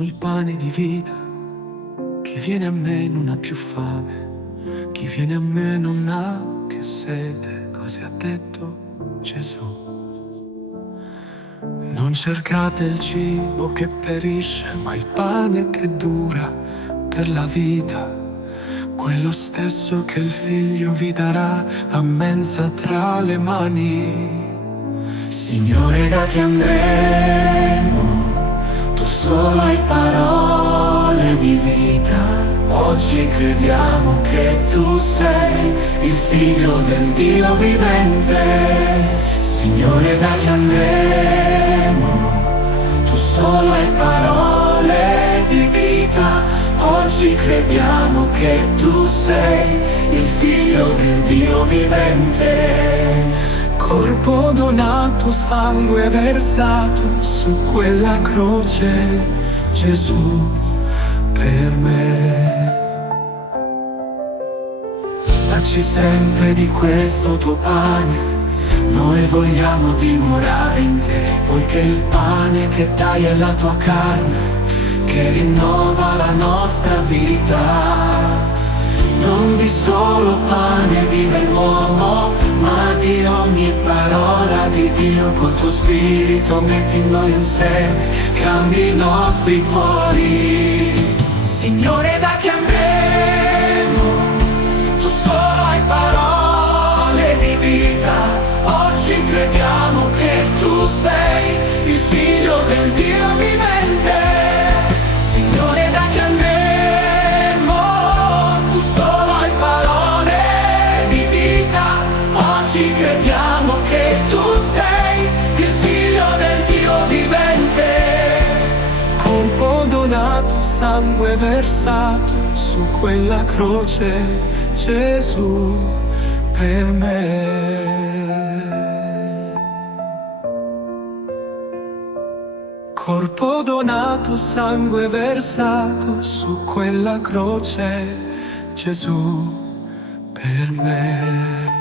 sono il pane di vita. Chi viene a me non ha più fame, chi viene a me non ha che sete. Così ha detto Gesù. Non cercate il cibo che perisce, ma il pane che dura per la vita, quello stesso che il Figlio vi darà a mensa tra le mani. Signore, da che andremo? Tu solo hai parole di vita. Oggi crediamo che tu sei il Figlio del Dio vivente. Signore, da che andremo? Tu solo hai parole di vita. Oggi crediamo che tu sei il Figlio del Dio vivente. Corpo donato, sangue versato su quella croce, Gesù per me. Dacci sempre di questo tuo pane, noi vogliamo dimorare in te, poiché il pane che dai è la tua carne, che rinnova la nostra vita. Non di solo pane vive l'uomo, ma di ogni parola di Dio. Col tuo spirito metti in noi insieme, cambi i nostri cuori. Signore, da che andremo? Tu solo hai parole di vita. Oggi crediamo che tu sei il Figlio del Dio vivente. Signore, da che andremo? Tu solo hai parole di vita. Oggi crediamo che tu sei il Figlio del Dio vivente. Corpo donato, sangue versato su quella croce, Gesù per me. Corpo donato, sangue versato su quella croce, Gesù per me.